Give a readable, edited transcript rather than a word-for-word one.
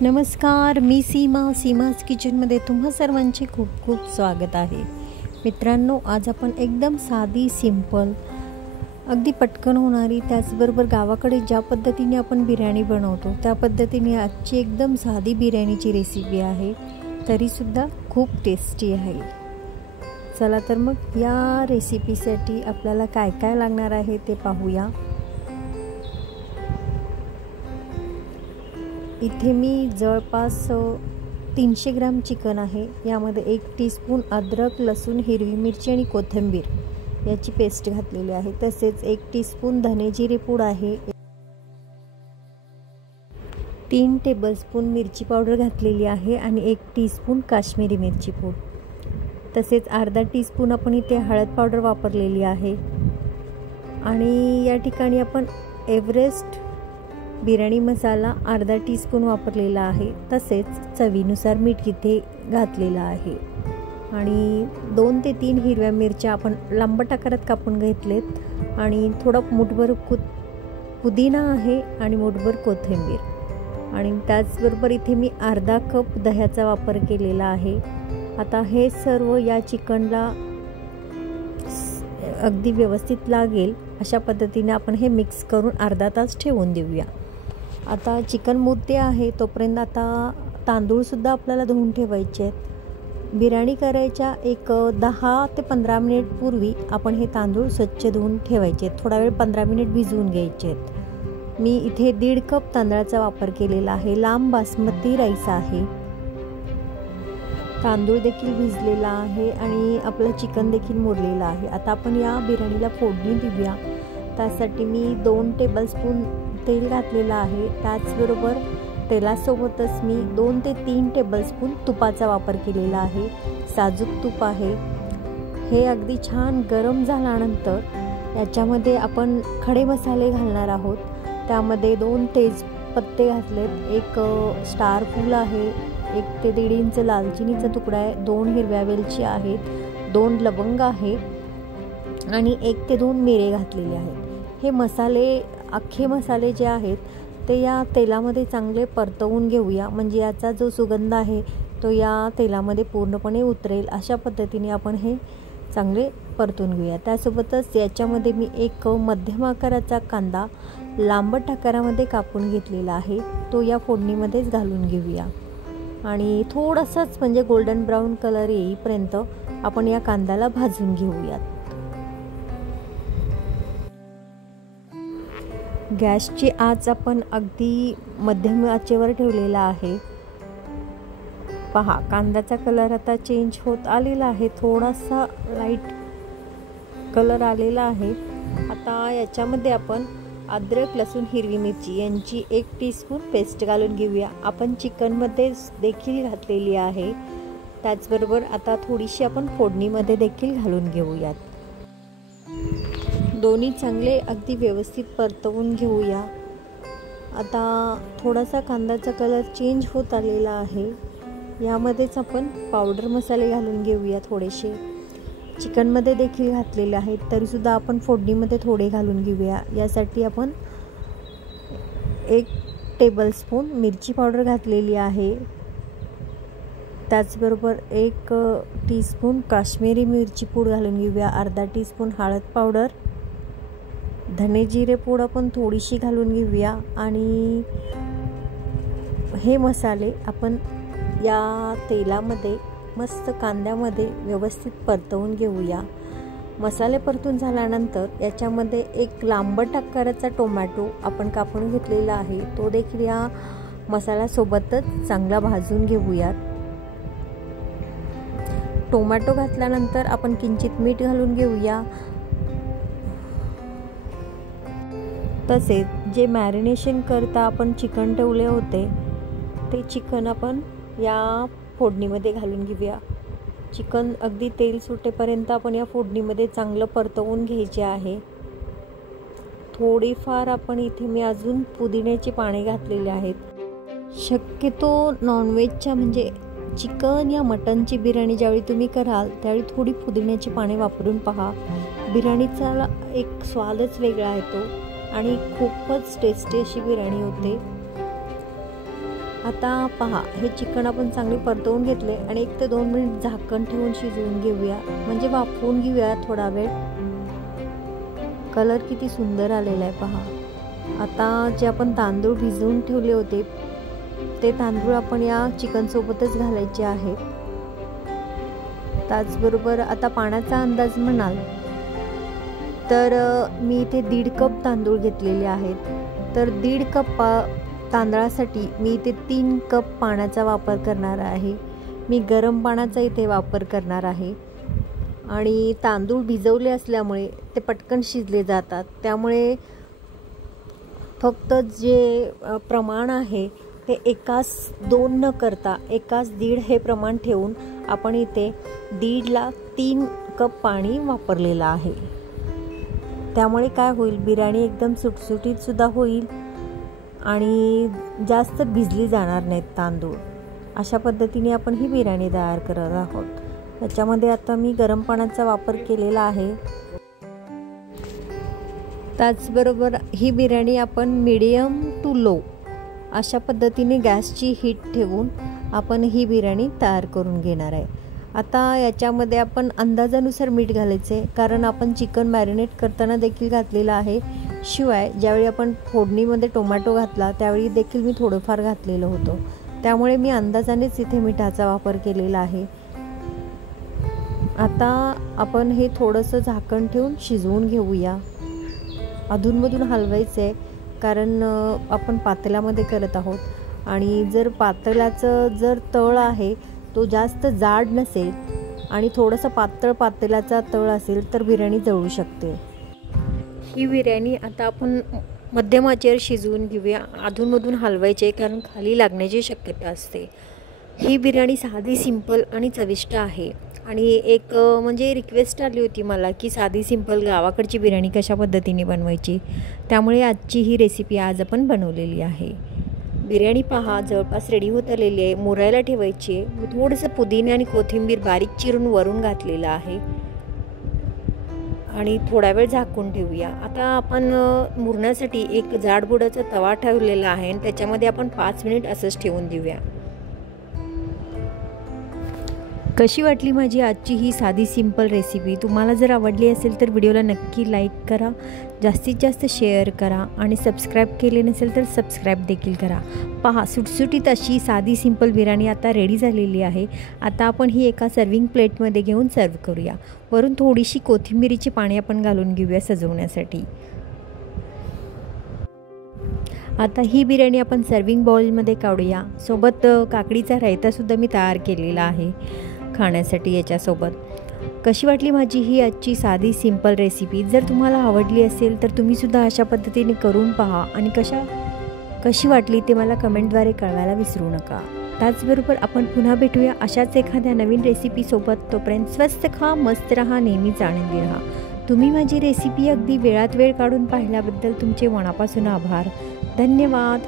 नमस्कार, मी सीमाज किचनमध्ये तुम्हा सर्वांचे खूप खूप स्वागत आहे. मित्रांनो, आज आपण एकदम साधी, सिंपल, अगदी पटकन होणारी, त्याचबरोबर गावाकडे ज्या पद्धतीने आपण बिर्याणी बनवतो त्या पद्धतीने आजची एकदम साधी बिर्याणीची रेसिपी आहे. तरीसुद्धा खूप टेस्टी आहे. चला तर मग या रेसिपीसाठी आपल्याला काय काय लागणार आहे ते पाहूया. इथे मी जवळपास 300 ग्राम चिकन आहे. यामध्ये 1 टीस्पून अद्रक, लसूण, हिरवी मिरची आणि कोथिंबीर याची पेस्ट घातलेली आहे. तसेच 1 टीस्पून धने जिरे पूड आहे. 3 टेबलस्पून मिरची पावडर घातलेली आहे आणि 1 टीस्पून काश्मीरी मिरची पूड. तसेच अर्धा टीस्पून आपण इथे हळद पावडर वापरलेली आहे. आणि या ठिकाणी आपण एव्हरेस्ट बिर्याणी मसाला अर्धा टीस्पून वापरलेला आहे. तसेच चवीनुसार मीठ इथे घातलेलं आहे. आणि 2 ते 3 हिरव्या मिरच्या आपण लांबट आकारात कापून घेतलेत. आणि थोडा मुठभर पुदिना आहे आणि मुठभर कोथिंबीर. आणि त्याचबरोबर इथे मी अर्धा कप दह्याचा वापर केलेला आहे. आता हे सर्व या चिकनला अगदी व्यवस्थित लागेल अशा पद्धतीने आपण हे मिक्स करून अर्धा तास ठेवून देऊया. आता चिकन मुरते आहे तोपर्यंत आता तांदूळसुद्धा आपल्याला धुवून ठेवायचे आहेत. बिर्याणी करायच्या एक 10 ते 15 मिनिट पूर्वी आपण हे तांदूळ स्वच्छ धुवून ठेवायचे आहेत. थोडा वेळ 15 मिनिट भिजवून घ्यायचे आहेत. मी इथे 1.5 कप तांदळाचा वापर केलेला आहे. लांब बासमती राईस आहे. तांदूळ देखील भिजलेला आहे आणि आपलं चिकन देखील मुरलेलं आहे. आता आपण या बिर्याणीला फोडणी देऊया. त्यासाठी मी 2 टेबलस्पून तेल घातलेलं आहे. त्याचबरोबर तेलासोबतच मी 2 ते 3 टेबलस्पून तुपाचा वापर केलेला आहे. साजूक तूप आहे. हे अगदी छान गरम झाल्यानंतर याच्यामध्ये आपण खडे मसाले घालणार आहोत. त्यामध्ये 2 तेजपत्ते घातलेत, 1 स्टार फूल आहे, 1 ते 1.5 इंच दालचिनीचा तुकडा आहे, 2 हिरव्या वेलची आहेत, 2 लवंग आहे आणि 1 ते 2 मिरे घातलेले आहेत. हे मसाले, अख्खे मसाले जे आहेत ते या तेलामध्ये चांगले परतवून घेऊया. म्हणजे याचा जो सुगंध आहे तो या तेलामध्ये पूर्णपणे उतरेल अशा पद्धतीने आपण हे चांगले परतून घेऊया. त्यासोबतच याच्यामध्ये मी 1 मध्यम आकाराचा कांदा लांबट आकारामध्ये कापून घेतलेला आहे. तो या फोडणीमध्येच घालून घेऊया. आणि थोडासाच म्हणजे गोल्डन ब्राऊन कलर येईपर्यंत आपण या कांद्याला भाजून घेऊयात. गॅसची आच आपण अगदी मध्यम आचेवर ठेवलेला आहे. पहा, कांद्याचा कलर आता चेंज होत आलेला आहे. थोडासा लाईट कलर आलेला आहे. आता याच्यामध्ये आपण अद्रक, लसूण, हिरवी मिरची यांची 1 टीस्पून पेस्ट घालून घेऊया. आपण चिकनमध्ये देखील घातलेली आहे. त्याचबरोबर आता थोडीशी आपण फोडणीमध्ये देखील घालून घेऊयात. दोन्ही चांगले अगदी व्यवस्थित परतवून घेऊया. आता थोडासा कांद्याचा कलर चेंज होत आलेला आहे. यामध्येच आपण पावडर मसाले घालून घेऊया. थोडेसे चिकनमध्ये देखील घातलेले आहेत तरीसुद्धा आपण फोडणीमध्ये थोडे घालून घेऊया. यासाठी आपण 1 टेबलस्पून मिरची पावडर घातलेली आहे. त्याचबरोबर 1 टीस्पून काश्मीरी मिरची पूड घालून घेऊया. अर्धा टीस्पून हळद पावडर, धने जिरे पूड आपण थोडीशी घालून घेऊया. आणि हे मसाले आपण या तेलामध्ये मस्त कांद्यामध्ये व्यवस्थित परतवून घेऊया. मसाले परतून झाल्यानंतर याच्यामध्ये 1 लांबट आकाराचा टोमॅटो आपण कापून घेतलेला आहे. तो देखील या मसाल्यासोबतच चांगला भाजून घेऊयात. टोमॅटो घातल्यानंतर आपण किंचित मीठ घालून घेऊया. तसेच जे मॅरिनेशन करता आपण चिकन ठेवले होते ते चिकन आपण या फोडणीमध्ये घालून घेऊया. चिकन अगदी तेल सुटेपर्यंत आपण या फोडणीमध्ये चांगलं परतवून घ्यायचे आहे. थोडीफार आपण इथे मी अजून पुदिन्याची पाने घातलेली आहेत. शक्यतो नॉनव्हेजच्या म्हणजे चिकन या मटनची बिर्याणी ज्यावेळी तुम्ही कराल त्यावेळी थोडी पुदिन्याची पाने वापरून पहा. बिर्याणीचा एक स्वादच वेगळा येतो आणि खूपच टेस्टी अशी बिर्याणी होते. आता पहा, हे चिकन आपण चांगले परतवून घेतले आणि 1 ते 2 मिनिट झाकण ठेवून शिजवून घेऊया, म्हणजे वाफवून घेऊया थोडा वेळ। कलर किती सुंदर आलेला आहे पहा। आता जे आपण तांदूळ भिजवून ठेवले होते ते तांदूळ आपण या चिकन सोबतच घालायचे आहेत। त्याचबरोबर आता पाण्याचा अंदाज म्हणाल तर मी इथे 1.5 कप तांदूळ घेतलेले आहेत, तर 1.5 कप तांदळासाठी मी इथे 3 कप पाण्याचा वापर करणार आहे। मी गरम पाण्याचा इथे वापर करणार आहे आणि तांदूळ भिजवले असल्यामुळे ते पटकन शिजले जातात, त्यामुळे फक्त जे प्रमाण आहे ते 1:2 न करता 1:1.5 हे प्रमाण ठेवून आपण इथे 1.5 ला 3 कप पाणी वापरलेलं आहे। त्यामुळे काय होईल, बिर्याणी एकदम सुटसुटीत सुद्धा होईल आणि जास्त भिजली जाणार नाहीत तांदूळ। अशा पद्धतीने आपण ही बिर्याणी तयार करत आहोत। त्याच्यामध्ये आता मी गरम पाण्याचा वापर केलेला आहे। त्याचबरोबर ही बिर्याणी आपण मीडियम टू लो अशा पद्धतीने गॅसची हीट ठेवून आपण ही बिर्याणी तयार करून घेणार आहे। आता याच्यामध्ये आपण अंदाजानुसार मीठ घालायचे, कारण आपण चिकन मॅरिनेट करताना देखील घातलेलं आहे। शिवाय ज्यावेळी आपण फोडणीमध्ये टोमॅटो घातला त्यावेळी देखील मी थोडंफार घातलेलं होतं, त्यामुळे मी अंदाजानेच इथे मिठाचा वापर केलेला आहे। आता आपण हे थोडंसं झाकण ठेवून शिजवून घेऊया। अधूनमधून हलवायचं आहे, कारण आपण पातेल्यामध्ये करत आहोत आणि जर पातेल्याचं जर तळ आहे तो जास्त जाड नसेल आणि थोडंसं पातळ पातेल्याचा तळ असेल तर बिर्याणी जळू शकते। ही बिर्याणी आता आपण मध्यम आचेवर शिजवून घेऊया। अधूनमधून हलवायचे, कारण खाली लागण्याची शक्यता असते। ही बिर्याणी साधी सिंपल आणि चविष्ट आहे आणि एक म्हणजे रिक्वेस्ट आली होती मला की साधी सिंपल गावाकडची बिर्याणी कशा पद्धतीने बनवायची, त्यामुळे आजची ही रेसिपी आज आपण बनवलेली आहे। बिर्याणी पहा जवळपास रेडी होत आलेली आहे। मुरायला ठेवायची आहे। मी थोडंसं पुदिना आणि कोथिंबीर बारीक चिरून वरून घातलेलं आहे आणि थोडा वेळ झाकून ठेवूया। आता आपण मुरण्यासाठी एक जाडबुडाचा तवा ठेवलेला आहे आणि त्याच्यामध्ये आपण 5 मिनिट असंच ठेवून देऊया। कशी वाटली माझी आजची ही साधी सिंपल रेसिपी? तुम्हाला जर आवडली असेल तर व्हिडिओला नक्की लाईक करा, जास्तीत जास्त शेअर करा आणि सबस्क्राईब केले नसेल तर सबस्क्राईब देखील करा। पहा, सुटसुटीत अशी साधी सिंपल बिर्याणी आता रेडी झालेली आहे। आता आपण ही एका सर्विंग प्लेटमध्ये घेऊन सर्व करूया। वरून थोडीशी कोथिंबीरीची पाने आपण घालून घेऊया सजवण्यासाठी। आता ही बिर्याणी आपण सर्विंग बाउलमध्ये काढूया। सोबत काकडीचा रायतासुद्धा मी तयार केलेला आहे खाण्यासाठी याच्यासोबत। कशी वाटली माझी ही आजची साधी सिंपल रेसिपी? जर तुम्हाला आवडली असेल तर तुम्हीसुद्धा अशा पद्धतीने करून पहा आणि कशी वाटली ते मला कमेंटद्वारे कळवायला विसरू नका। त्याचबरोबर आपण पुन्हा भेटूया अशाच एखाद्या नवीन रेसिपीसोबत। तोपर्यंत स्वस्त खा, मस्त रहा, नेहमीच आनंदी रहा। तुम्ही माझी रेसिपी अगदी वेळात वेळ काढून पाहिल्याबद्दल तुमचे मनापासून आभार। धन्यवाद।